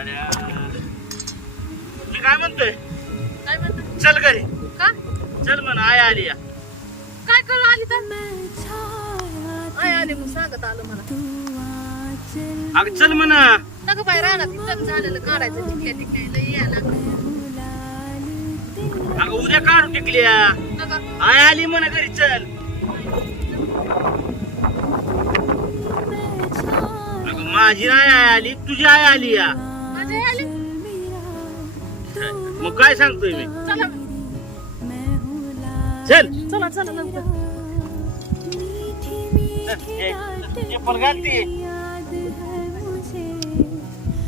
गड्या. मी काय म्हणतोय, काय म्हणतो चल घरी. का चल म्हण, आई आली या. काय करू आली तर आय आले मग सांगत आलं मला अगं चल म्हण. नका बाहेर राहणार तिथं झालेलं काढायचं टिकल्या टिकल्या लई यायला अगं उद्या काढून टिकल्या. नका आई आली म्हण घरी, चल. अगं माझी आई आली, तुझी आई आली या. माझी आई आली मग काय सांगतोय मी. चला चल चला चला लवकर चल, ये पण घालते.